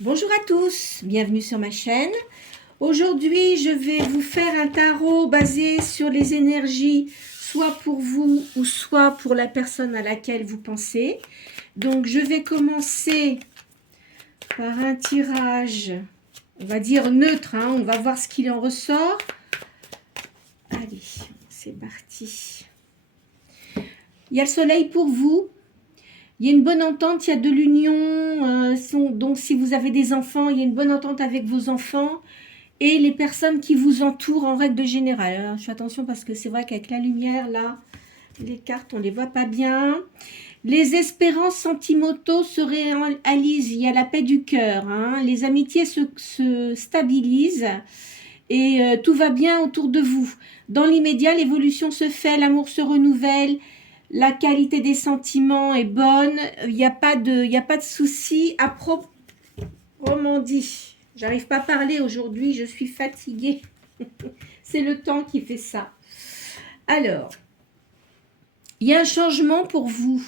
Bonjour à tous, bienvenue sur ma chaîne. Aujourd'hui, je vais vous faire un tarot basé sur les énergies, soit pour vous ou soit pour la personne à laquelle vous pensez. Donc, je vais commencer par un tirage, on va dire neutre, hein, on va voir ce qu'il en ressort. Allez, c'est parti. Il y a le soleil pour vous. Il y a une bonne entente, il y a de l'union, donc si vous avez des enfants, il y a une bonne entente avec vos enfants et les personnes qui vous entourent en règle générale. Alors, je fais attention parce que c'est vrai qu'avec la lumière, là, les cartes, on ne les voit pas bien. Les espérances sentimentaux se réalisent, il y a la paix du cœur, hein. Les amitiés se stabilisent et tout va bien autour de vous. Dans l'immédiat, l'évolution se fait, l'amour se renouvelle, la qualité des sentiments est bonne, il n'y a pas de souci à proprement dit. J'arrive pas à parler aujourd'hui, je suis fatiguée. C'est le temps qui fait ça. Alors, il y a un changement pour vous.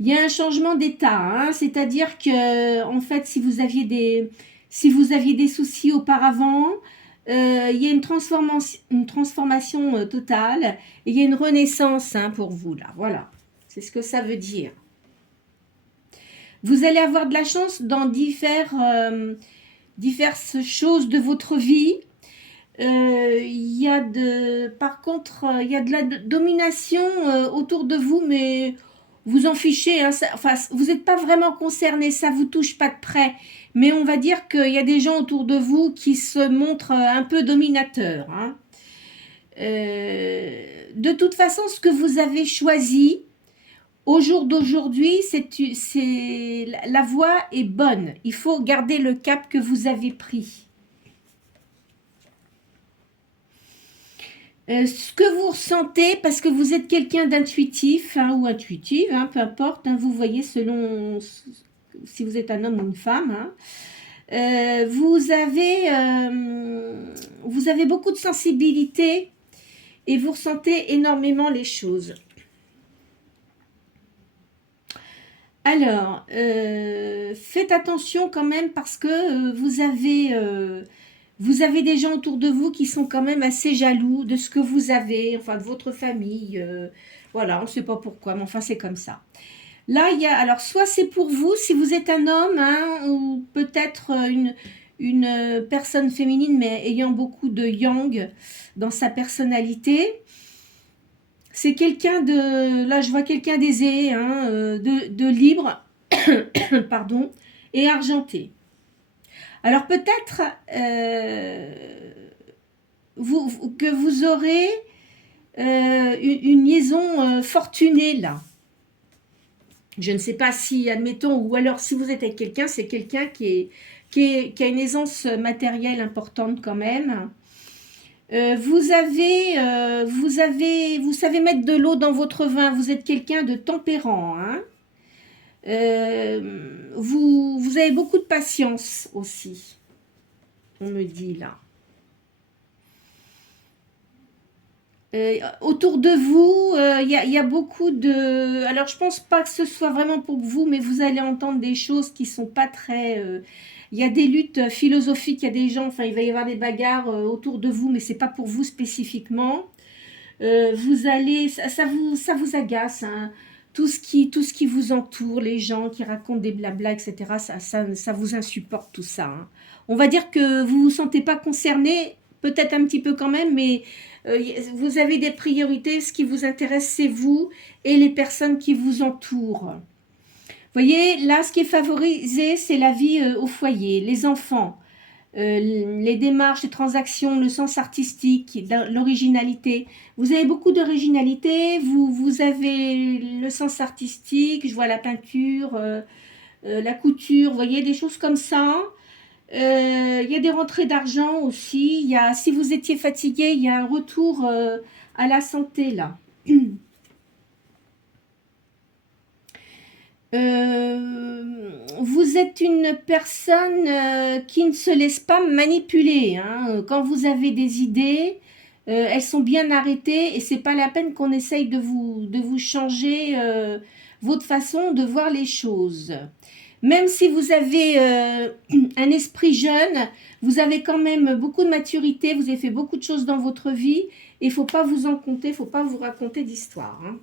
Il y a un changement d'état, hein, c'est-à-dire que, en fait, si vous aviez des soucis auparavant, il y a une transformation totale, et il y a une renaissance, hein, pour vous, là, voilà. C'est ce que ça veut dire. Vous allez avoir de la chance dans diverses choses de votre vie. Par contre, il y a de la domination autour de vous, mais vous en fichez, hein, vous n'êtes pas vraiment concerné, ça vous touche pas de près. Mais on va dire qu'il y a des gens autour de vous qui se montrent un peu dominateurs, hein. De toute façon, ce que vous avez choisi au jour d'aujourd'hui, la voie est bonne. Il faut garder le cap que vous avez pris. Ce que vous ressentez, parce que vous êtes quelqu'un d'intuitif, hein, ou intuitive, hein, peu importe, hein, vous voyez selon si vous êtes un homme ou une femme, hein. Vous avez beaucoup de sensibilité et vous ressentez énormément les choses. Alors, faites attention quand même parce que vous avez des gens autour de vous qui sont quand même assez jaloux de ce que vous avez, enfin de votre famille. Voilà, on ne sait pas pourquoi, mais enfin c'est comme ça. Là, alors soit c'est pour vous, si vous êtes un homme, hein, ou peut-être une personne féminine, mais ayant beaucoup de yang dans sa personnalité. C'est quelqu'un là je vois quelqu'un d'aisé, hein, de libre, pardon, et argenté. Alors peut-être que vous aurez une liaison fortunée là. Je ne sais pas si, admettons, ou alors si vous êtes avec quelqu'un, c'est quelqu'un qui a une aisance matérielle importante quand même. Vous savez mettre de l'eau dans votre vin, vous êtes quelqu'un de tempérant, hein. Vous avez beaucoup de patience aussi, on me dit là. Autour de vous, il y a beaucoup de... Alors, je pense pas que ce soit vraiment pour vous, mais vous allez entendre des choses qui sont pas très... il y a des luttes philosophiques, il y a des gens, enfin, il va y avoir des bagarres autour de vous, mais c'est pas pour vous spécifiquement. Vous allez... Ça vous agace, hein. Tout ce qui vous entoure, les gens qui racontent des blabla, etc., ça vous insupporte tout ça, hein. On va dire que vous vous sentez pas concerné, peut-être un petit peu quand même, mais vous avez des priorités. Ce qui vous intéresse, c'est vous et les personnes qui vous entourent. Vous voyez, là, ce qui est favorisé, c'est la vie au foyer, les enfants, les démarches, les transactions, le sens artistique, l'originalité. Vous avez beaucoup d'originalité, vous avez le sens artistique, je vois la peinture, la couture, vous voyez, des choses comme ça. Il y a des rentrées d'argent aussi. Si vous étiez fatigué, il y a un retour à la santé là. Vous êtes une personne qui ne se laisse pas manipuler, hein. Quand vous avez des idées, elles sont bien arrêtées et c'est pas la peine qu'on essaye de vous changer votre façon de voir les choses. Même si vous avez un esprit jeune, vous avez quand même beaucoup de maturité, vous avez fait beaucoup de choses dans votre vie, et il ne faut pas vous en compter, il ne faut pas vous raconter d'histoire. Hein.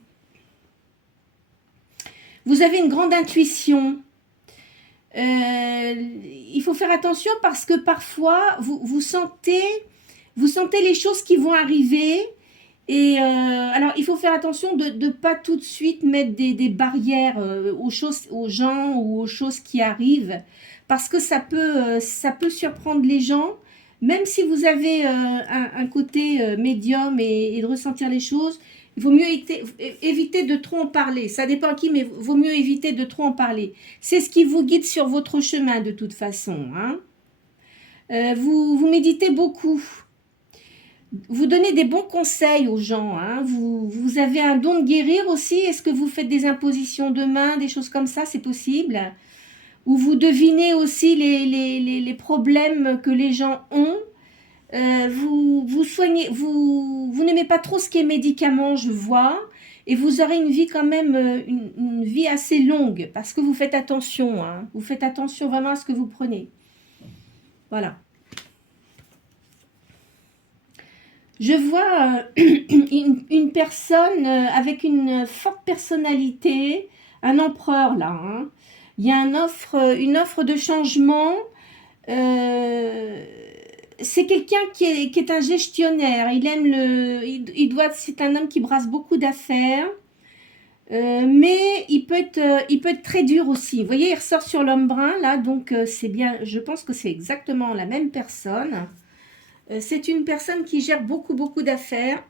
Vous avez une grande intuition. Il faut faire attention parce que parfois, vous sentez les choses qui vont arriver. Et alors, il faut faire attention de ne pas tout de suite mettre des barrières aux gens ou aux choses qui arrivent, parce que ça peut surprendre les gens, même si vous avez un côté médium et de ressentir les choses. Il vaut mieux éviter de trop en parler. Ça dépend à qui, mais il vaut mieux éviter de trop en parler. C'est ce qui vous guide sur votre chemin de toute façon. Hein. Vous méditez beaucoup. Vous donnez des bons conseils aux gens. Hein. Vous avez un don de guérir aussi. Est-ce que vous faites des impositions de main, des choses comme ça? C'est possible. Ou vous devinez aussi les problèmes que les gens ont. Vous soignez, vous n'aimez pas trop ce qui est médicaments, je vois. Et vous aurez une vie quand même, une vie assez longue. Parce que vous faites attention. Hein. Vous faites attention vraiment à ce que vous prenez. Voilà. Je vois une personne avec une forte personnalité, un empereur là. Hein. Il y a une offre de changement. C'est quelqu'un qui est un gestionnaire. Il aime c'est un homme qui brasse beaucoup d'affaires. Mais il peut être très dur aussi. Vous voyez, il ressort sur l'homme brun là, donc c'est bien. Je pense que c'est exactement la même personne. C'est une personne qui gère beaucoup d'affaires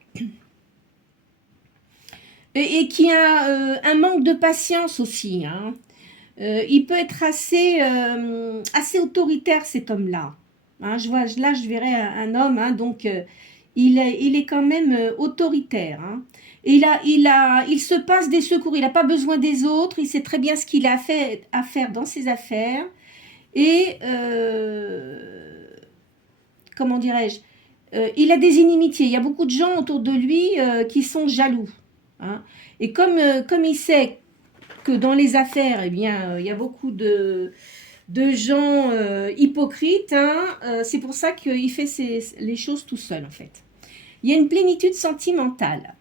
et qui a un manque de patience aussi. Hein. Il peut être assez autoritaire, cet homme-là. Hein, là, je verrais un homme, hein, donc il est quand même autoritaire. Hein. Et il se passe des secours, il n'a pas besoin des autres, il sait très bien ce qu'il a à faire dans ses affaires. Et... comment dirais-je, il a des inimitiés. Il y a beaucoup de gens autour de lui qui sont jaloux. Hein. Et comme il sait que dans les affaires, eh bien, il y a beaucoup de gens hypocrites, hein, c'est pour ça qu'il fait les choses tout seul, en fait. Il y a une plénitude sentimentale.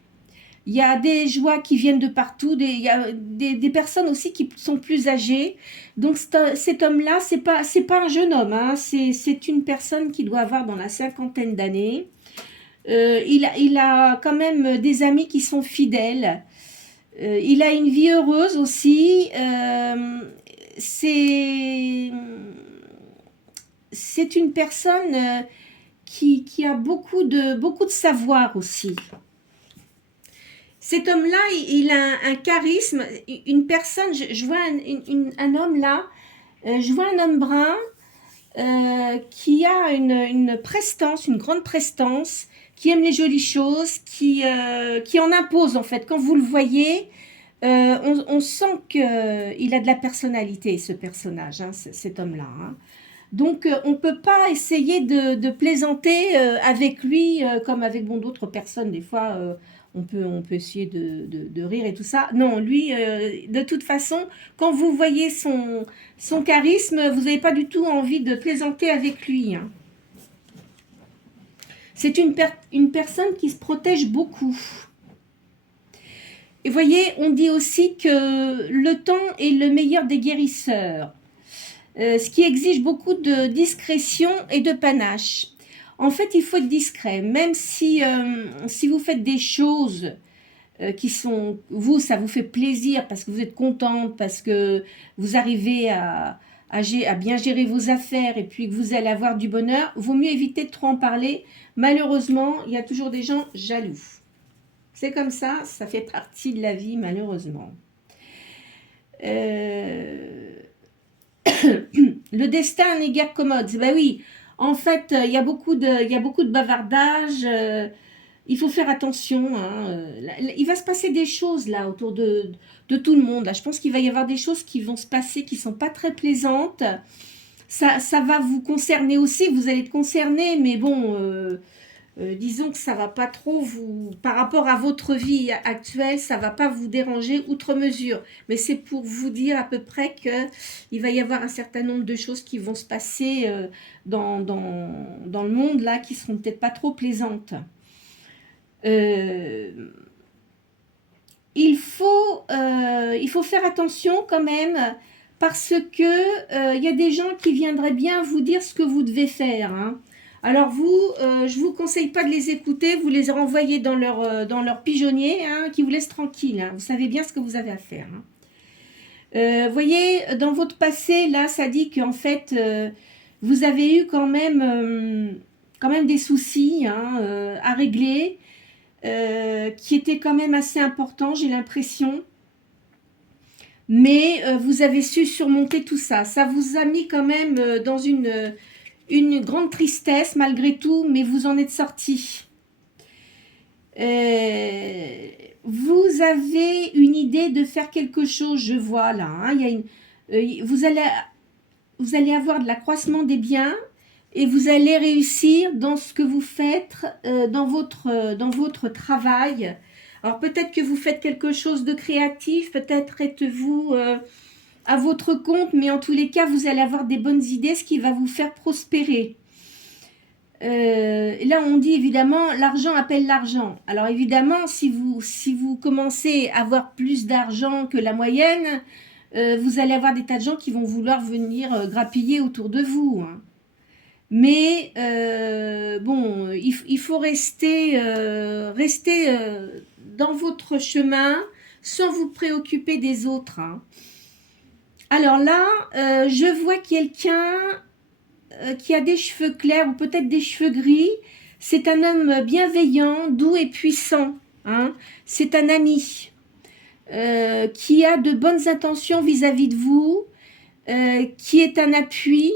Il y a des joies qui viennent de partout, il y a des personnes aussi qui sont plus âgées. Donc cet homme-là, c'est pas un jeune homme, hein, c'est une personne qui doit avoir dans la cinquantaine d'années. Il a quand même des amis qui sont fidèles. Il a une vie heureuse aussi. C'est une personne qui a beaucoup de savoir aussi. Cet homme-là, il a un charisme, une personne, je vois un homme là, je vois un homme brun qui a une prestance, une grande prestance, qui aime les jolies choses, qui en impose en fait. Quand vous le voyez, on sent qu'il a de la personnalité, ce personnage, hein, cet homme-là. Hein. Donc, on ne peut pas essayer de plaisanter avec lui comme avec d'autres personnes, des fois... on peut essayer de rire et tout ça. Non, lui, de toute façon, quand vous voyez son charisme, vous n'avez pas du tout envie de plaisanter avec lui. Hein. C'est une personne qui se protège beaucoup. Et vous voyez, on dit aussi que le temps est le meilleur des guérisseurs, ce qui exige beaucoup de discrétion et de panache. En fait, il faut être discret, même si vous faites des choses qui sont... ça vous fait plaisir parce que vous êtes contente, parce que vous arrivez à bien gérer vos affaires et puis que vous allez avoir du bonheur, vaut mieux éviter de trop en parler. Malheureusement, il y a toujours des gens jaloux. C'est comme ça fait partie de la vie, malheureusement. Le destin n'est guère commode. Ben oui. En fait, il y a beaucoup de bavardage. Il faut faire attention. Hein. Il va se passer des choses là autour de tout le monde. Là. Je pense qu'il va y avoir des choses qui vont se passer qui ne sont pas très plaisantes. Ça va vous concerner aussi. Vous allez être concerné, mais bon, disons que ça va pas trop vous, par rapport à votre vie actuelle, ça va pas vous déranger outre mesure. Mais c'est pour vous dire à peu près que il va y avoir un certain nombre de choses qui vont se passer dans le monde là, qui seront peut-être pas trop plaisantes. Euh, il faut faire attention quand même parce que y a des gens qui viendraient bien vous dire ce que vous devez faire, hein. Alors vous, je vous conseille pas de les écouter, vous les renvoyez dans leur pigeonnier, hein, qui vous laisse tranquille, hein. Vous savez bien ce que vous avez à faire, hein. Voyez, dans votre passé, là, ça dit qu'en fait, vous avez eu quand même des soucis, hein, à régler, qui étaient quand même assez importants, j'ai l'impression. Mais vous avez su surmonter tout ça. Ça vous a mis quand même dans une grande tristesse malgré tout, mais vous en êtes sorti. Vous avez une idée de faire quelque chose, je vois là, hein. Vous allez avoir de l'accroissement des biens et vous allez réussir dans ce que vous faites, dans votre travail. Alors peut-être que vous faites quelque chose de créatif, peut-être êtes-vous à votre compte, mais en tous les cas, vous allez avoir des bonnes idées, ce qui va vous faire prospérer. Là, on dit évidemment, l'argent appelle l'argent. Alors évidemment, si vous commencez à avoir plus d'argent que la moyenne, vous allez avoir des tas de gens qui vont vouloir venir grappiller autour de vous, hein. Mais bon, il faut rester dans votre chemin sans vous préoccuper des autres, hein. Alors là, je vois quelqu'un qui a des cheveux clairs ou peut-être des cheveux gris. C'est un homme bienveillant, doux et puissant, hein. C'est un ami qui a de bonnes intentions vis-à-vis de vous, qui est un appui.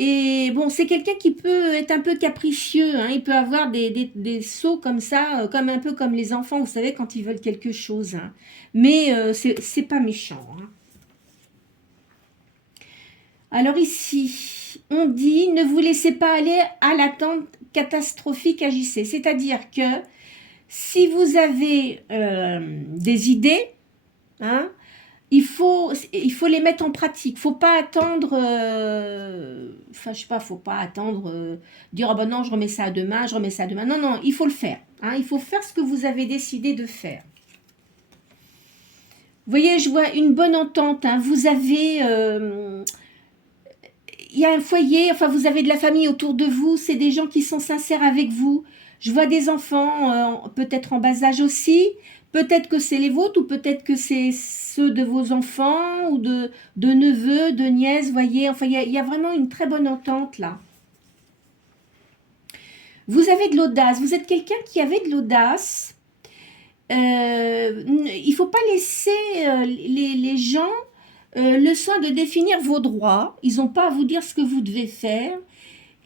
Et bon, c'est quelqu'un qui peut être un peu capricieux, hein. Il peut avoir des sauts comme ça, comme un peu comme les enfants, vous savez, quand ils veulent quelque chose, hein. Mais c'est pas méchant, hein. Alors ici, on dit, ne vous laissez pas aller à l'attente catastrophique, agissez. C'est-à-dire que si vous avez des idées, hein, il faut les mettre en pratique. Faut pas attendre, enfin je sais pas, faut pas attendre, dire ah ben non je remets ça à demain, je remets ça à demain. Non non, il faut le faire, hein, il faut faire ce que vous avez décidé de faire. Vous voyez, je vois une bonne entente, hein. Vous avez, il y a un foyer, enfin vous avez de la famille autour de vous, c'est des gens qui sont sincères avec vous. Je vois des enfants, peut-être en bas âge aussi. Peut-être que c'est les vôtres ou peut-être que c'est ceux de vos enfants ou de neveux, de nièces, voyez. Enfin, il y a vraiment une très bonne entente là. Vous avez de l'audace, vous êtes quelqu'un qui avait de l'audace. Il ne faut pas laisser les gens le soin de définir vos droits. Ils n'ont pas à vous dire ce que vous devez faire.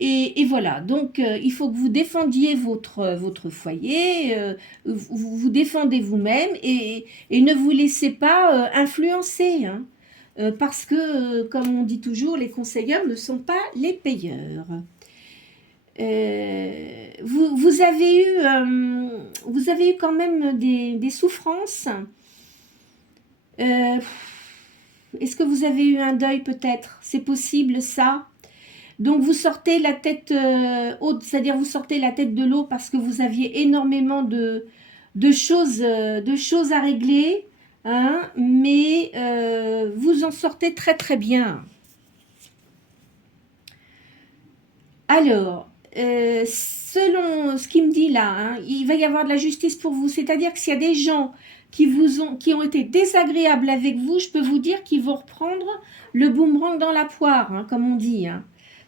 Et voilà, donc il faut que vous défendiez votre foyer, vous défendez vous-même et ne vous laissez pas influencer, hein. Parce que, comme on dit toujours, les conseilleurs ne sont pas les payeurs. Vous avez eu quand même des souffrances. Est-ce que vous avez eu un deuil peut-être? C'est possible ça? Donc vous sortez la tête haute, c'est-à-dire vous sortez la tête de l'eau parce que vous aviez énormément de choses à régler, hein, mais vous en sortez très très bien. Alors, selon ce qu'il me dit là, hein, il va y avoir de la justice pour vous, c'est-à-dire que s'il y a des gens qui ont été désagréables avec vous, je peux vous dire qu'ils vont reprendre le boomerang dans la poire, hein, comme on dit, hein.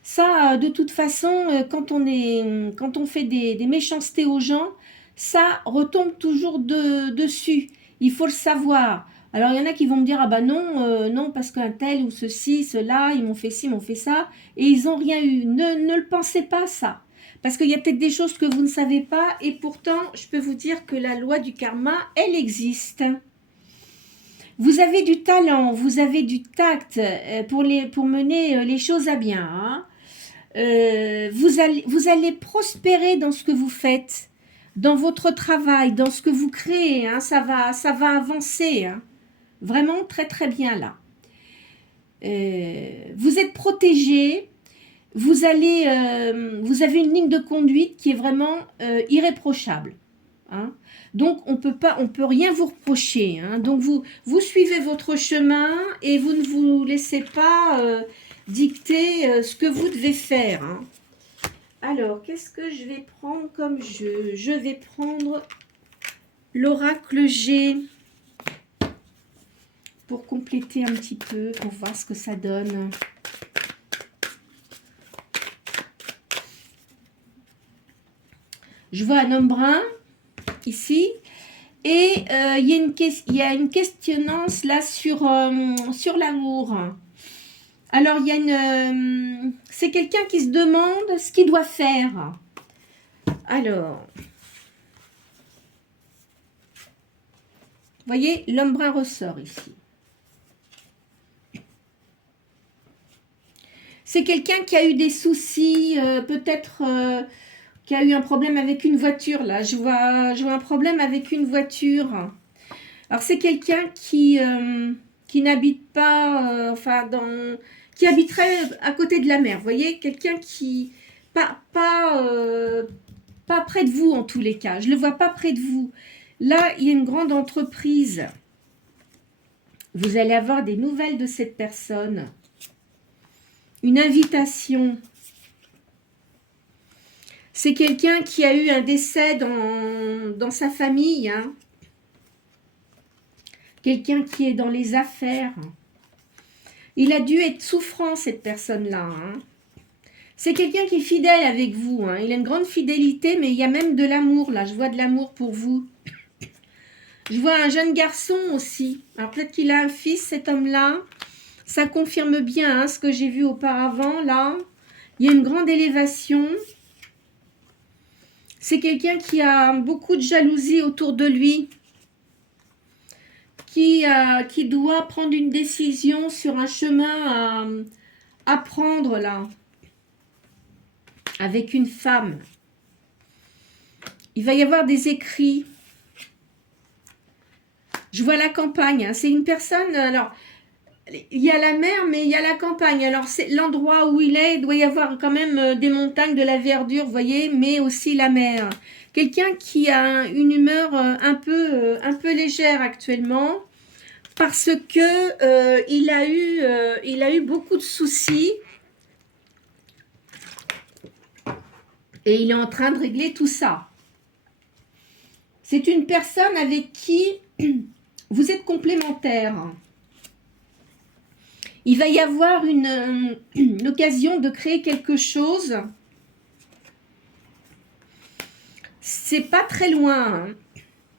Ça, de toute façon, quand on fait des méchancetés aux gens, ça retombe toujours dessus. Il faut le savoir. Alors, il y en a qui vont me dire, ah bah non, non, parce qu'un tel ou ceci, cela, ils m'ont fait ci, ils m'ont fait ça, et ils n'ont rien eu. Ne le pensez pas, ça. Parce qu'il y a peut-être des choses que vous ne savez pas, et pourtant, je peux vous dire que la loi du karma, elle existe. Vous avez du talent, vous avez du tact pour mener les choses à bien, hein. Vous allez prospérer dans ce que vous faites, dans votre travail, dans ce que vous créez. Hein, ça va avancer. Hein, vraiment très très bien là. Vous êtes protégé. Vous avez une ligne de conduite qui est vraiment irréprochable. Hein. Donc on peut rien vous reprocher. Hein. Donc vous suivez votre chemin et vous ne vous laissez pas dicter ce que vous devez faire. Hein. Alors qu'est-ce que je vais prendre comme jeu? Je vais prendre l'oracle G pour compléter un petit peu, pour voir ce que ça donne. Je vois un homme brun ici et il y a une questionnance là sur l'amour. Alors il y a c'est quelqu'un qui se demande ce qu'il doit faire. Alors, vous voyez, l'homme brun ressort ici. C'est quelqu'un qui a eu des soucis, peut-être qui a eu un problème avec une voiture. Là, je vois un problème avec une voiture. Alors, c'est quelqu'un qui n'habite pas, qui habiterait à côté de la mer. Vous voyez, quelqu'un qui pas près de vous en tous les cas. Je le vois pas près de vous. Là, il y a une grande entreprise. Vous allez avoir des nouvelles de cette personne. Une invitation. C'est quelqu'un qui a eu un décès dans sa famille. Hein. Quelqu'un qui est dans les affaires. Il a dû être souffrant, cette personne-là. Hein. C'est quelqu'un qui est fidèle avec vous. Hein. Il a une grande fidélité, mais il y a même de l'amour, là. Je vois de l'amour pour vous. Je vois un jeune garçon aussi. Alors, peut-être qu'il a un fils, cet homme-là. Ça confirme bien hein, ce que j'ai vu auparavant, là. Il y a une grande élévation. C'est quelqu'un qui a beaucoup de jalousie autour de lui. Qui doit prendre une décision sur un chemin à prendre, là. Avec une femme. Il va y avoir des écrits. Je vois la campagne. Hein. C'est une personne... Alors, il y a la mer, mais il y a la campagne. Alors, c'est l'endroit où il est. Il doit y avoir quand même des montagnes, de la verdure, vous voyez, mais aussi la mer. Quelqu'un qui a une humeur un peu légère actuellement. Parce que il a eu beaucoup de soucis. Et il est en train de régler tout ça. C'est une personne avec qui vous êtes complémentaires. Il va y avoir l'occasion de créer quelque chose. C'est pas très loin. Hein.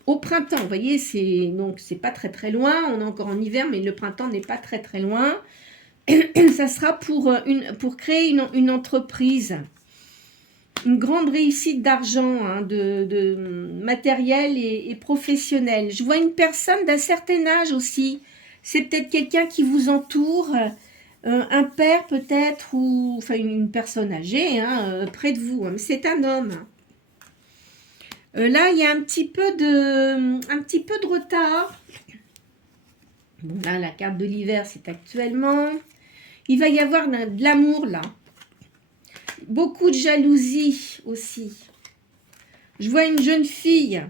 Au printemps, vous voyez, c'est pas très loin. On est encore en hiver, mais le printemps n'est pas très loin. Ça sera pour créer une entreprise. Une grande réussite d'argent, hein, de matériel et professionnel. Je vois une personne d'un certain âge aussi. C'est peut-être quelqu'un qui vous entoure, un père peut-être, ou enfin une personne âgée, hein, près de vous. Hein, c'est un homme. Là, il y a un petit peu de retard. Bon, là, la carte de l'hiver, c'est actuellement. Il va y avoir de l'amour, là. Beaucoup de jalousie aussi. Je vois une jeune fille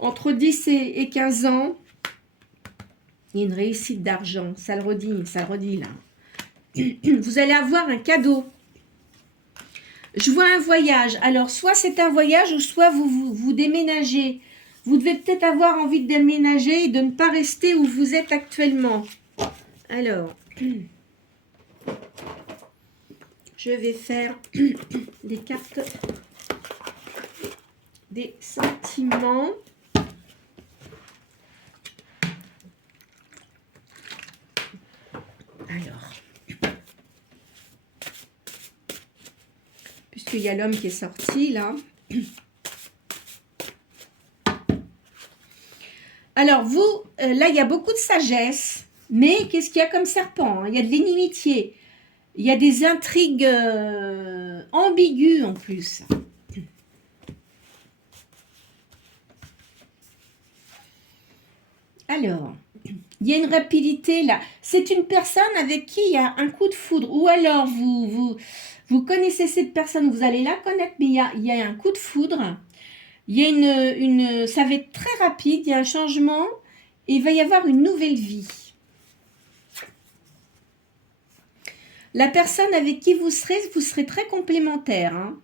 entre 10 et 15 ans. Il y a une réussite d'argent, ça le redit là. Vous allez avoir un cadeau. Je vois un voyage. Alors, soit c'est un voyage, ou soit vous déménagez. Vous devez peut-être avoir envie de déménager et de ne pas rester où vous êtes actuellement. Alors... Je vais faire des cartes des sentiments. Alors, puisqu'il y a l'homme qui est sorti là. Alors vous, là il y a beaucoup de sagesse, mais qu'est-ce qu'il y a comme serpent? Il y a de l'inimitié. Il y a des intrigues ambiguës en plus. Alors, il y a une rapidité là. C'est une personne avec qui il y a un coup de foudre. Ou alors, vous connaissez cette personne, vous allez la connaître, mais il y a un coup de foudre. Il y a ça va être très rapide, il y a un changement, et il va y avoir une nouvelle vie. La personne avec qui vous serez très complémentaires. Hein.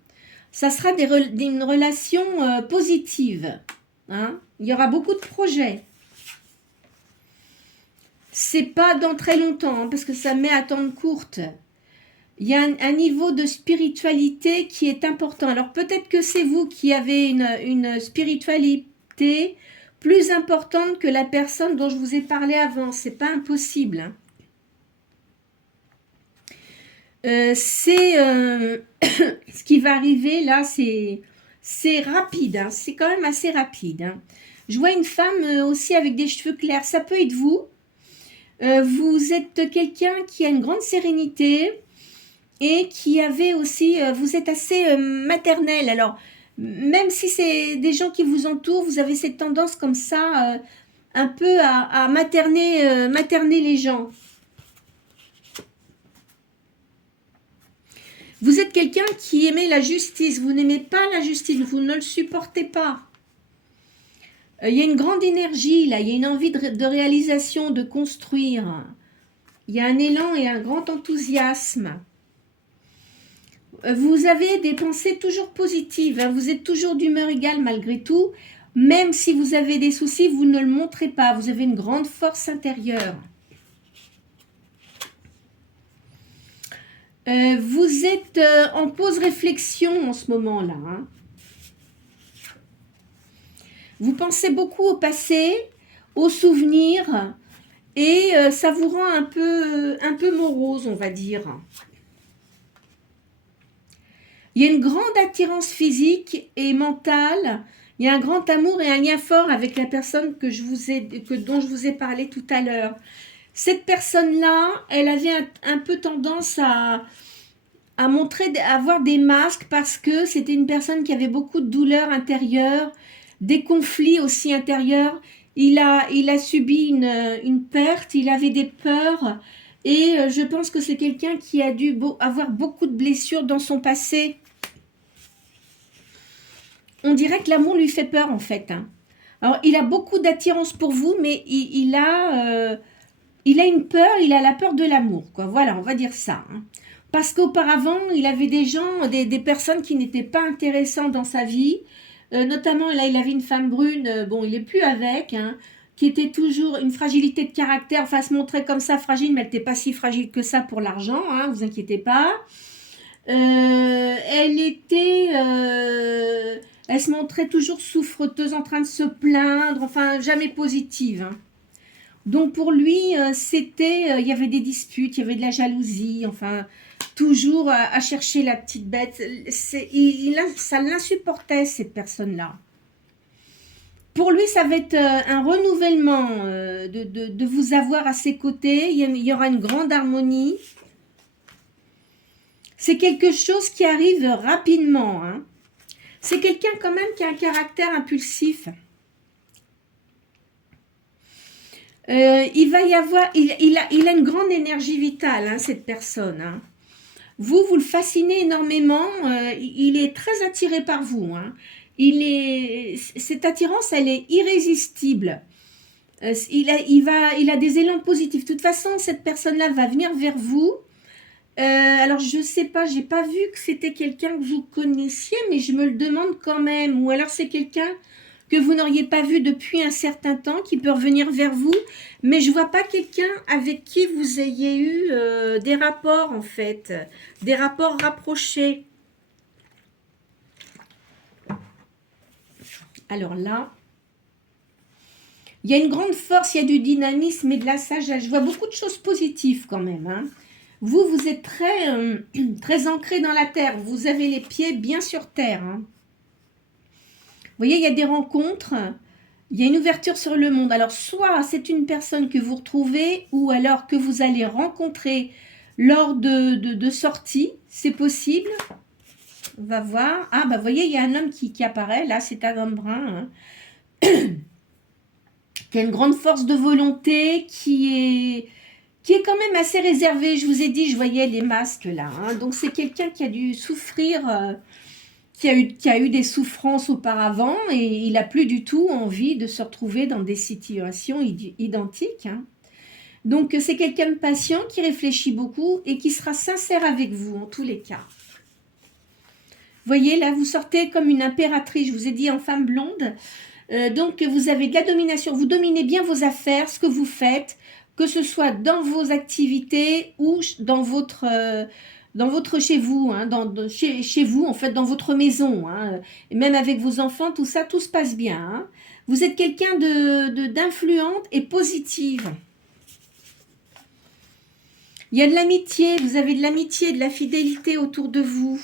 Ça sera une relation positive. Hein. Il y aura beaucoup de projets. C'est pas dans très longtemps, hein, parce que ça met à temps courte. Il y a un niveau de spiritualité qui est important. Alors peut-être que c'est vous qui avez une spiritualité plus importante que la personne dont je vous ai parlé avant. C'est pas impossible. Hein. Ce qui va arriver là, c'est rapide. Hein. C'est quand même assez rapide. Hein. Je vois une femme aussi avec des cheveux clairs. Ça peut être vous. Vous êtes quelqu'un qui a une grande sérénité. Et qui avait aussi, vous êtes assez maternel. Alors, même si c'est des gens qui vous entourent, vous avez cette tendance comme ça, un peu à materner les gens. Vous êtes quelqu'un qui aimait la justice. Vous n'aimez pas la justice, vous ne le supportez pas. Il y a une grande énergie là, il y a une envie de réalisation, de construire. Il y a un élan et un grand enthousiasme. Vous avez des pensées toujours positives, hein, vous êtes toujours d'humeur égale malgré tout, même si vous avez des soucis, vous ne le montrez pas, vous avez une grande force intérieure. Vous êtes en pause réflexion en ce moment-là. Hein. Vous pensez beaucoup au passé, aux souvenirs, et ça vous rend un peu morose, on va dire. Il y a une grande attirance physique et mentale. Il y a un grand amour et un lien fort avec la personne dont je vous ai parlé tout à l'heure. Cette personne-là, elle avait un peu tendance à avoir des masques parce que c'était une personne qui avait beaucoup de douleurs intérieures, des conflits aussi intérieurs. Il a subi une perte, il avait des peurs et je pense que c'est quelqu'un qui a dû avoir beaucoup de blessures dans son passé. On dirait que l'amour lui fait peur en fait. Hein. Alors il a beaucoup d'attirance pour vous, mais il a une peur, il a la peur de l'amour. Quoi. Voilà, on va dire ça. Hein. Parce qu'auparavant, il avait des gens, des personnes qui n'étaient pas intéressantes dans sa vie. Notamment, là, il avait une femme brune, bon, il n'est plus avec, hein, qui était toujours une fragilité de caractère. Enfin, elle se montrait comme ça fragile, mais elle n'était pas si fragile que ça pour l'argent, hein, vous inquiétez pas. Elle se montrait toujours souffreuse, en train de se plaindre, enfin, jamais positive. Hein. Donc pour lui, il y avait des disputes, il y avait de la jalousie, enfin, toujours à chercher la petite bête. Ça l'insupportait, cette personne-là. Pour lui, ça va être un renouvellement de vous avoir à ses côtés. Il y aura une grande harmonie. C'est quelque chose qui arrive rapidement. Hein. C'est quelqu'un quand même qui a un caractère impulsif. Il va y avoir, il a une grande énergie vitale, hein, cette personne. Hein. Vous le fascinez énormément. Il est très attiré par vous. Hein. Cette attirance, elle est irrésistible. Il a des élans positifs. De toute façon, cette personne-là va venir vers vous. Alors, je ne sais pas, j'ai pas vu que c'était quelqu'un que vous connaissiez, mais je me le demande quand même. Ou alors, c'est quelqu'un que vous n'auriez pas vu depuis un certain temps, qui peut revenir vers vous, mais je ne vois pas quelqu'un avec qui vous ayez eu des rapports, en fait, des rapports rapprochés. Alors là, il y a une grande force, il y a du dynamisme et de la sagesse. Je vois beaucoup de choses positives quand même. Hein. Vous êtes très ancré dans la terre, vous avez les pieds bien sur terre. Hein. Vous voyez, il y a des rencontres, il y a une ouverture sur le monde. Alors, soit c'est une personne que vous retrouvez, ou alors que vous allez rencontrer lors de sorties, c'est possible. On va voir. Ah, bah, vous voyez, il y a un homme qui apparaît. Là, c'est un homme brun. Hein, qui a une grande force de volonté, qui est quand même assez réservé. Je vous ai dit, je voyais les masques là. Hein. Donc, c'est quelqu'un qui a dû souffrir, qui a eu des souffrances auparavant et il n'a plus du tout envie de se retrouver dans des situations identiques. Hein. Donc, c'est quelqu'un de patient qui réfléchit beaucoup et qui sera sincère avec vous en tous les cas. Vous voyez, là, vous sortez comme une impératrice. Je vous ai dit en femme blonde. Donc, vous avez de la domination. Vous dominez bien vos affaires, ce que vous faites, que ce soit dans vos activités ou dans votre chez vous, hein, chez vous, en fait, dans votre maison. Hein, et même avec vos enfants, tout ça, tout se passe bien. Hein. Vous êtes quelqu'un d'influente et positive. Il y a de l'amitié, vous avez de l'amitié, de la fidélité autour de vous.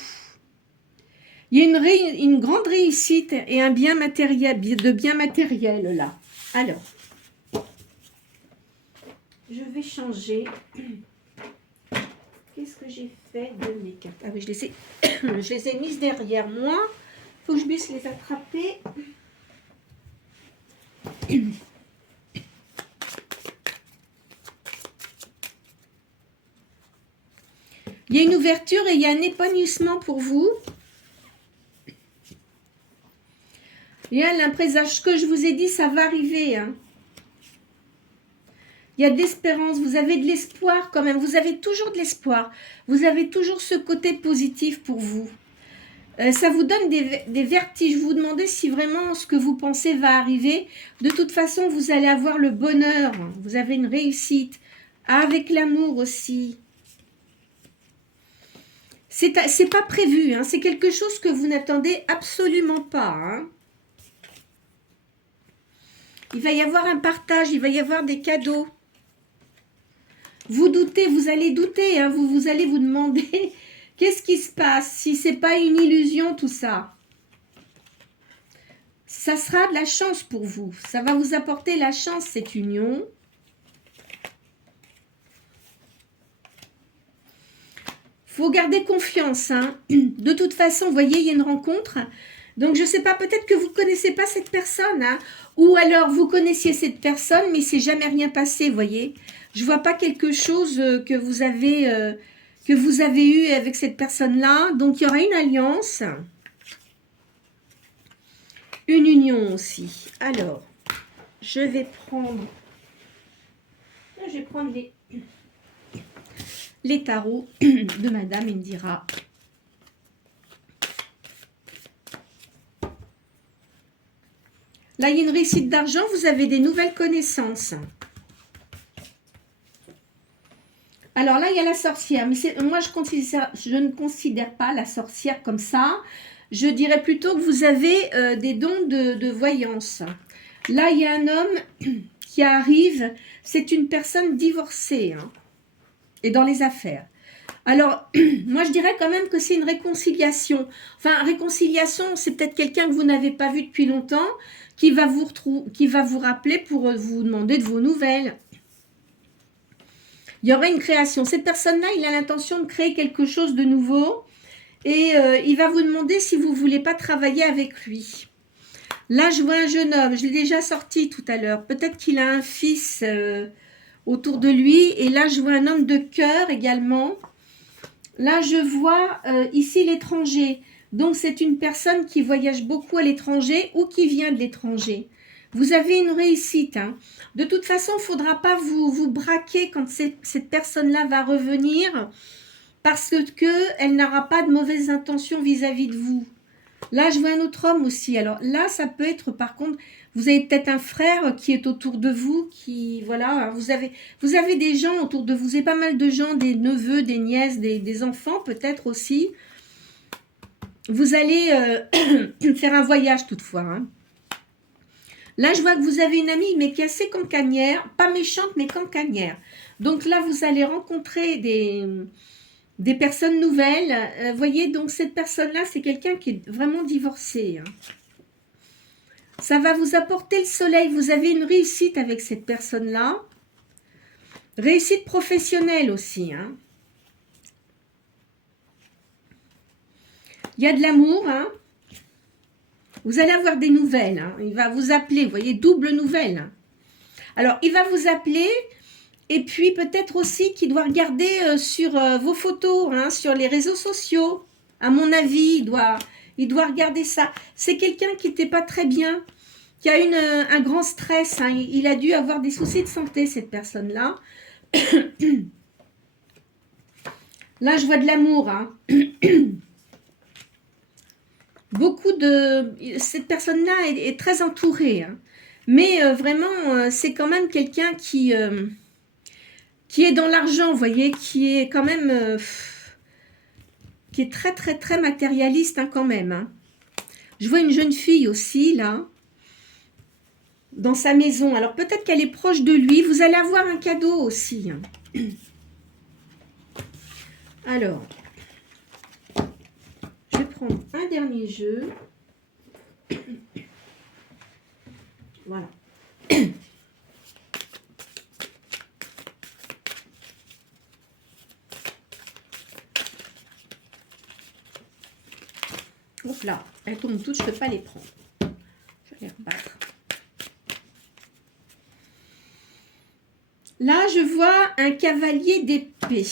Il y a une grande réussite et un bien matériel, de bien matériel là. Alors, je vais changer. Qu'est-ce que j'ai fait de mes cartes? Ah oui, je les ai mises derrière moi. Il faut que je puisse les attraper. Il y a une ouverture et il y a un épanouissement pour vous. Il y a l'impression, ce que je vous ai dit, ça va arriver. Hein. Il y a de l'espérance, vous avez de l'espoir quand même. Vous avez toujours de l'espoir. Vous avez toujours ce côté positif pour vous. Ça vous donne des vertiges. Vous vous demandez si vraiment ce que vous pensez va arriver. De toute façon, vous allez avoir le bonheur. Vous avez une réussite. Avec l'amour aussi. C'est pas prévu. Hein. C'est quelque chose que vous n'attendez absolument pas. Hein. Il va y avoir un partage. Il va y avoir des cadeaux. Vous doutez, vous allez douter. Hein. Vous allez vous demander... Qu'est-ce qui se passe si ce n'est pas une illusion tout ça? Ça sera de la chance pour vous. Ça va vous apporter la chance, cette union. Il faut garder confiance. Hein. De toute façon, vous voyez, il y a une rencontre. Donc, je ne sais pas, peut-être que vous ne connaissez pas cette personne. Hein. Ou alors, vous connaissiez cette personne, mais il ne s'est jamais rien passé, vous voyez. Je ne vois pas quelque chose que vous avez eu avec cette personne-là. Donc, il y aura une alliance. Une union aussi. Alors, je vais prendre les tarots de Madame Indira. Là, il y a une réussite d'argent. Vous avez des nouvelles connaissances. Alors là, il y a la sorcière. Mais moi, je ne considère pas la sorcière comme ça. Je dirais plutôt que vous avez des dons de voyance. Là, il y a un homme qui arrive. C'est une personne divorcée hein, et dans les affaires. Alors, moi, je dirais quand même que c'est une réconciliation. Enfin, réconciliation, c'est peut-être quelqu'un que vous n'avez pas vu depuis longtemps qui va vous rappeler pour vous demander de vos nouvelles. Il y aura une création. Cette personne-là, il a l'intention de créer quelque chose de nouveau et il va vous demander si vous ne voulez pas travailler avec lui. Là, je vois un jeune homme. Je l'ai déjà sorti tout à l'heure. Peut-être qu'il a un fils autour de lui. Et là, je vois un homme de cœur également. Là, je vois ici l'étranger. Donc, c'est une personne qui voyage beaucoup à l'étranger ou qui vient de l'étranger. Vous avez une réussite. Hein. De toute façon, il ne faudra pas vous braquer quand cette personne-là va revenir parce qu'elle n'aura pas de mauvaises intentions vis-à-vis de vous. Là, je vois un autre homme aussi. Alors là, ça peut être, par contre, vous avez peut-être un frère qui est autour de vous, qui, voilà, vous avez des gens autour de vous. Vous avez pas mal de gens, des neveux, des nièces, des enfants peut-être aussi. Vous allez faire un voyage toutefois. Hein. Là, je vois que vous avez une amie, mais qui est assez cancanière, pas méchante, mais cancanière. Donc là, vous allez rencontrer des personnes nouvelles. Voyez, donc cette personne-là, c'est quelqu'un qui est vraiment divorcé. Hein. Ça va vous apporter le soleil. Vous avez une réussite avec cette personne-là. Réussite professionnelle aussi. Hein. Il y a de l'amour, hein. Vous allez avoir des nouvelles, hein. Il va vous appeler, vous voyez, double nouvelle. Hein. Alors, il va vous appeler, et puis peut-être aussi qu'il doit regarder sur vos photos, hein, sur les réseaux sociaux. À mon avis, il doit regarder ça. C'est quelqu'un qui n'était pas très bien, qui a eu un grand stress. Hein. Il a dû avoir des soucis de santé, cette personne-là. Là, je vois de l'amour. Hein. Cette personne-là est très entourée. Hein. Mais vraiment, c'est quand même quelqu'un qui est dans l'argent, vous voyez, qui est quand même... qui est très, très, très matérialiste, hein, quand même. Hein. Je vois une jeune fille aussi, là, dans sa maison. Alors, peut-être qu'elle est proche de lui. Vous allez avoir un cadeau aussi. Hein. Alors, je vais prendre un dernier jeu. Voilà. Hop là, elles tombent toutes, je ne peux pas les prendre. Je vais les rebattre. Là, je vois un cavalier d'épée.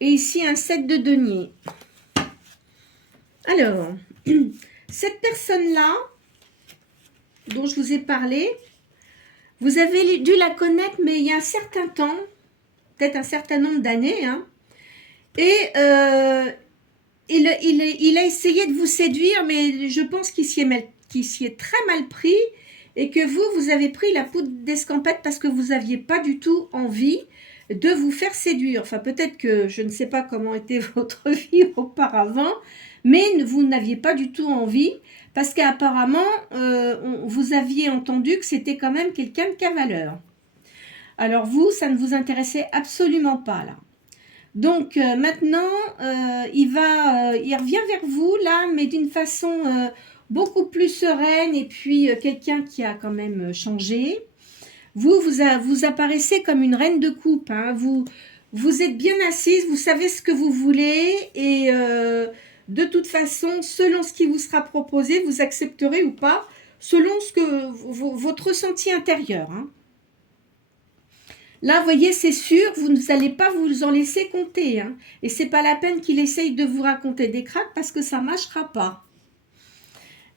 Et ici, un 7 de denier. Alors, cette personne-là, dont je vous ai parlé, vous avez dû la connaître, mais il y a un certain temps, peut-être un certain nombre d'années, hein, et il a essayé de vous séduire, mais je pense qu'il s'y est très mal pris, et que vous avez pris la poudre d'escampette parce que vous n'aviez pas du tout envie de vous faire séduire. Enfin, peut-être que je ne sais pas comment était votre vie auparavant, mais vous n'aviez pas du tout envie, parce qu'apparemment, vous aviez entendu que c'était quand même quelqu'un de cavaleur. Alors vous, ça ne vous intéressait absolument pas, là. Donc maintenant, il revient vers vous, là, mais d'une façon beaucoup plus sereine, et puis quelqu'un qui a quand même changé. Vous apparaissez comme une reine de coupe, hein. Vous êtes bien assise, vous savez ce que vous voulez, et de toute façon, selon ce qui vous sera proposé, vous accepterez ou pas, selon votre ressenti intérieur. Hein. Là, vous voyez, c'est sûr, vous n'allez pas vous en laisser compter. Hein. Et ce n'est pas la peine qu'il essaye de vous raconter des cracks parce que ça ne marchera pas.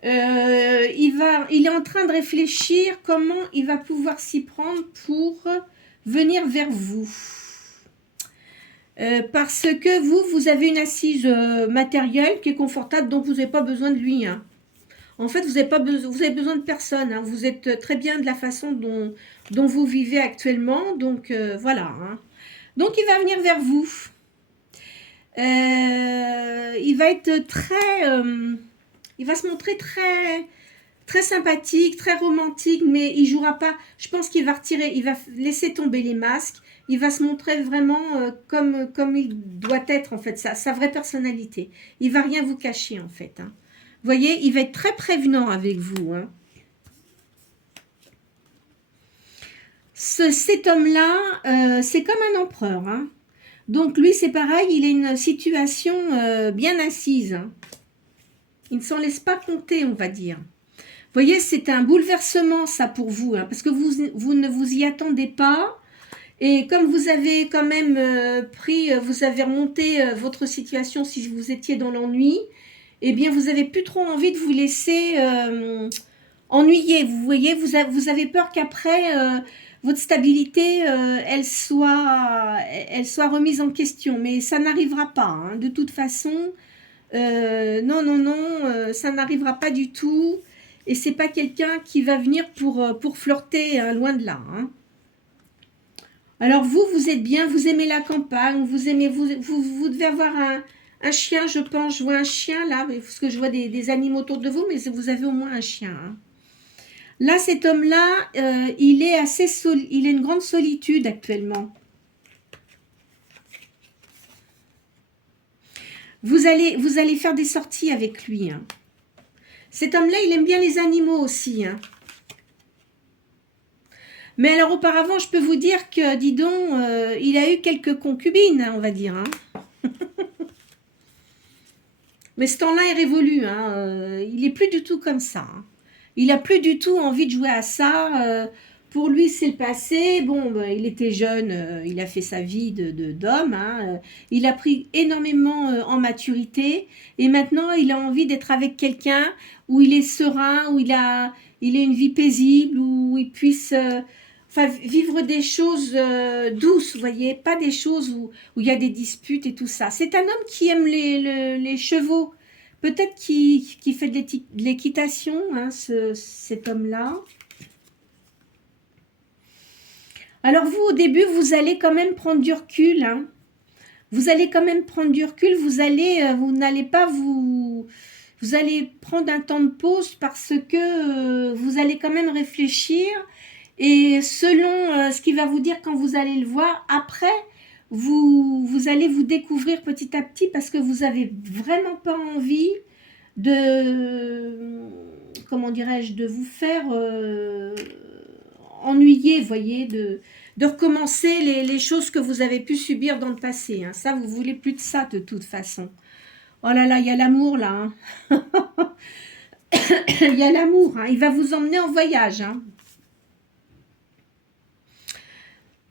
Il est en train de réfléchir comment il va pouvoir s'y prendre pour venir vers vous. Parce que vous avez une assise matérielle qui est confortable, donc vous n'avez pas besoin de lui. Hein. En fait, vous avez besoin de personne. Hein. Vous êtes très bien de la façon dont vous vivez actuellement. Donc, voilà. Hein. Donc, il va venir vers vous. Il va être il va se montrer très, très sympathique, très romantique, mais il ne jouera pas. Je pense qu'il va retirer, il va laisser tomber les masques. Il va se montrer vraiment comme il doit être, en fait, sa vraie personnalité. Il ne va rien vous cacher, en fait. Hein. Vous voyez, il va être très prévenant avec vous. Hein. Cet homme-là, c'est comme un empereur. Hein. Donc, lui, c'est pareil, il a une situation bien assise. Hein. Il ne s'en laisse pas compter, on va dire. Vous voyez, c'est un bouleversement, ça, pour vous. Hein, parce que vous ne vous y attendez pas. Et comme vous avez quand même vous avez remonté votre situation si vous étiez dans l'ennui, eh bien, vous n'avez plus trop envie de vous laisser ennuyer. Vous voyez, vous avez peur qu'après, votre stabilité, elle soit remise en question. Mais ça n'arrivera pas. Hein. De toute façon, non, ça n'arrivera pas du tout. Et c'est pas quelqu'un qui va venir pour flirter, hein, loin de là. Hein. Alors vous êtes bien, vous aimez la campagne, vous devez avoir un chien, je pense. Je vois un chien là, parce que je vois des animaux autour de vous, mais vous avez au moins un chien. Hein. Là, cet homme-là, il a une grande solitude actuellement. Vous allez faire des sorties avec lui. Hein. Cet homme-là, il aime bien les animaux aussi. Hein. Mais alors auparavant, je peux vous dire que, dis donc, il a eu quelques concubines, hein, on va dire. Hein. Mais ce temps-là est révolu, hein. Il n'est plus du tout comme ça, hein. Il n'a plus du tout envie de jouer à ça. Pour lui, c'est le passé. Bon, ben, il était jeune, il a fait sa vie d'homme, hein. Il a pris énormément en maturité. Et maintenant, il a envie d'être avec quelqu'un où il est serein, où il a une vie paisible, où il puisse enfin, vivre des choses douces, vous voyez, pas des choses où il y a des disputes et tout ça. C'est un homme qui aime les chevaux. Peut-être qu'il fait de l'équitation, hein, cet homme-là. Alors vous, au début, vous allez quand même prendre du recul, hein. Vous allez quand même prendre du recul, vous n'allez pas vous allez prendre un temps de pause parce que vous allez quand même réfléchir et selon ce qu'il va vous dire quand vous allez le voir, après, vous allez vous découvrir petit à petit parce que vous avez vraiment pas envie de, comment dirais-je, de vous faire ennuyer, voyez, de recommencer les choses que vous avez pu subir dans le passé, hein. Ça, vous voulez plus de ça de toute façon. Oh là là, il y a l'amour là, hein. Il y a l'amour, hein. Il va vous emmener en voyage, hein.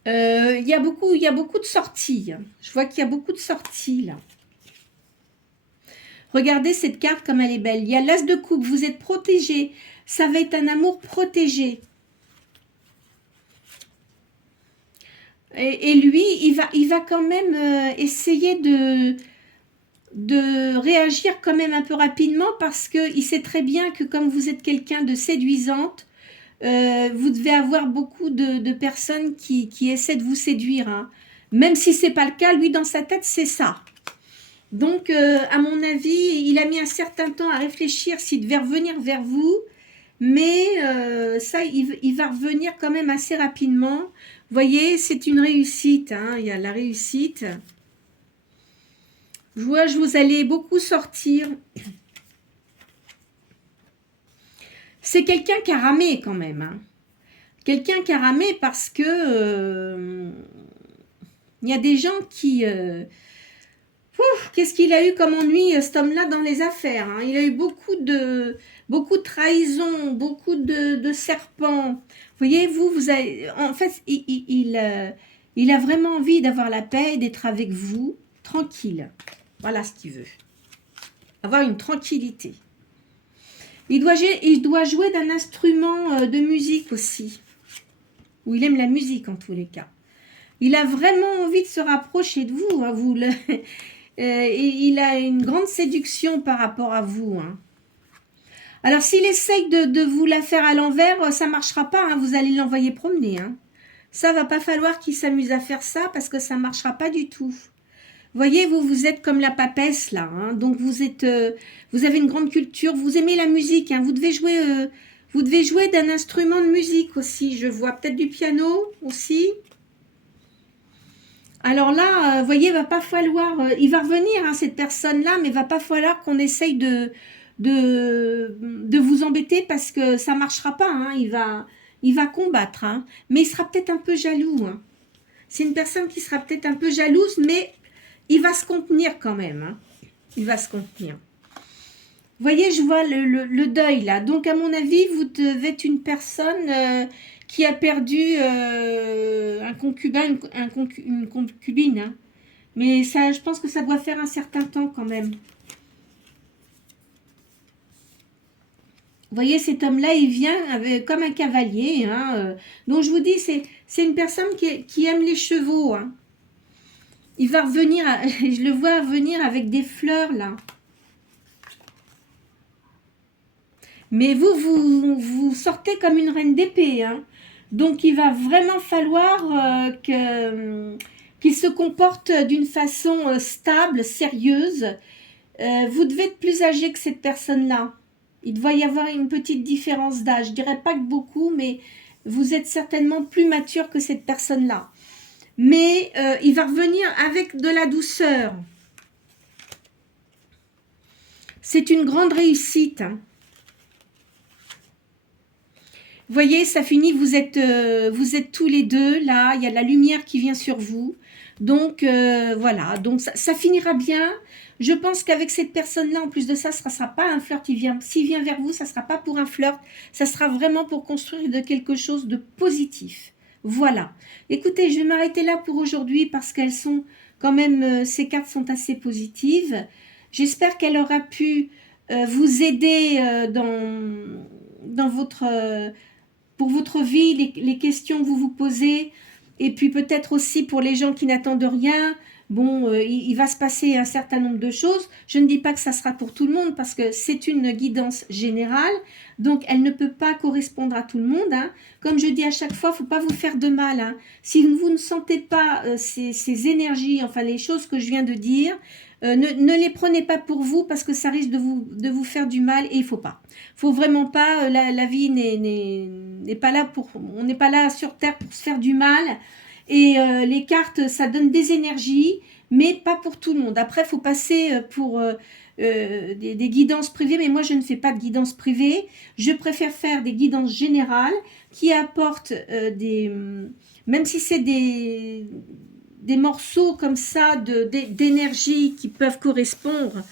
Il y a beaucoup de sorties. Je vois qu'il y a beaucoup de sorties là. Regardez cette carte comme elle est belle. Il y a l'as de coupe, vous êtes protégé. Ça va être un amour protégé. Et lui, il va quand même essayer de réagir quand même un peu rapidement parce qu'il sait très bien que comme vous êtes quelqu'un de séduisante, vous devez avoir beaucoup de personnes qui essaient de vous séduire, hein. Même si ce n'est pas le cas, lui dans sa tête c'est ça. Donc à mon avis, il a mis un certain temps à réfléchir s'il devait revenir vers vous, mais ça il va revenir quand même assez rapidement. Vous voyez, c'est une réussite, hein. Il y a la réussite. Je vois, vous allez beaucoup sortir. C'est quelqu'un qui a ramé quand même, hein. Quelqu'un qui a ramé parce que il y a des gens qui... qu'est-ce qu'il a eu comme ennui, cet homme-là, dans les affaires, hein. Il a eu beaucoup de trahisons, beaucoup de serpents. Vous voyez, vous avez... En fait, il a vraiment envie d'avoir la paix, d'être avec vous, tranquille. Voilà ce qu'il veut. Avoir une tranquillité. Il doit jouer d'un instrument de musique aussi. Ou il aime la musique en tous les cas. Il a vraiment envie de se rapprocher de vous, hein, il a une grande séduction par rapport à vous, hein. Alors s'il essaye de vous la faire à l'envers, ça ne marchera pas, hein, vous allez l'envoyer promener, hein. Ça va pas falloir qu'il s'amuse à faire ça parce que ça ne marchera pas du tout. Voyez, vous êtes comme la papesse là, hein. Donc vous avez une grande culture, vous aimez la musique, hein. Vous devez jouer d'un instrument de musique aussi. Je vois peut-être du piano aussi. Alors là, voyez, va pas falloir, il va revenir, hein, cette personne-là, mais va pas falloir qu'on essaye de vous embêter parce que ça marchera pas, hein. Il va combattre, hein. Mais il sera peut-être un peu jaloux, hein. C'est une personne qui sera peut-être un peu jalouse, mais il va se contenir quand même, hein. Il va se contenir. Vous voyez, je vois le deuil là. Donc, à mon avis, vous devez être une personne qui a perdu un concubin, une concubine, hein. Mais ça, je pense que ça doit faire un certain temps quand même. Vous voyez, cet homme-là, il vient comme un cavalier, hein. Donc, je vous dis, c'est une personne qui aime les chevaux, hein. Il va revenir, je le vois revenir avec des fleurs, là. Mais vous sortez comme une reine d'épée, hein. Donc, il va vraiment falloir qu'il se comporte d'une façon stable, sérieuse. Vous devez être plus âgé que cette personne-là. Il doit y avoir une petite différence d'âge. Je dirais pas que beaucoup, mais vous êtes certainement plus mature que cette personne-là. Mais il va revenir avec de la douceur. C'est une grande réussite, hein. Vous voyez, ça finit, vous êtes tous les deux, là, il y a de la lumière qui vient sur vous. Donc, voilà, donc ça finira bien. Je pense qu'avec cette personne-là, en plus de ça, ce ne sera pas un flirt. S'il vient vers vous, ça ne sera pas pour un flirt. Ça sera vraiment pour construire de quelque chose de positif. Voilà. Écoutez, je vais m'arrêter là pour aujourd'hui parce qu'elles sont quand même, ces cartes sont assez positives. J'espère qu'elle aura pu vous aider dans votre, pour votre vie, les questions que vous vous posez. Et puis peut-être aussi pour les gens qui n'attendent rien, bon, il va se passer un certain nombre de choses. Je ne dis pas que ça sera pour tout le monde parce que c'est une guidance générale, donc elle ne peut pas correspondre à tout le monde, hein. Comme je dis à chaque fois, il ne faut pas vous faire de mal, hein. Si vous ne sentez pas ces énergies, enfin les choses que je viens de dire, ne les prenez pas pour vous parce que ça risque de vous faire du mal et il ne faut pas. Il ne faut vraiment pas, la vie n'est pas là pour, on n'est pas là sur Terre pour se faire du mal. Et les cartes, ça donne des énergies, mais pas pour tout le monde. Après, il faut passer pour des guidances privées, mais moi, je ne fais pas de guidance privée. Je préfère faire des guidances générales qui apportent même si c'est des morceaux comme ça d'énergie qui peuvent correspondre,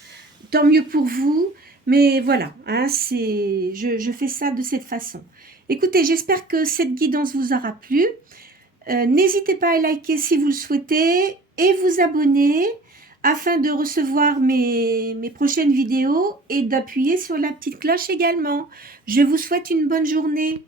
tant mieux pour vous. Mais voilà, hein, je fais ça de cette façon. Écoutez, j'espère que cette guidance vous aura plu. N'hésitez pas à liker si vous le souhaitez et vous abonner afin de recevoir mes prochaines vidéos et d'appuyer sur la petite cloche également. Je vous souhaite une bonne journée.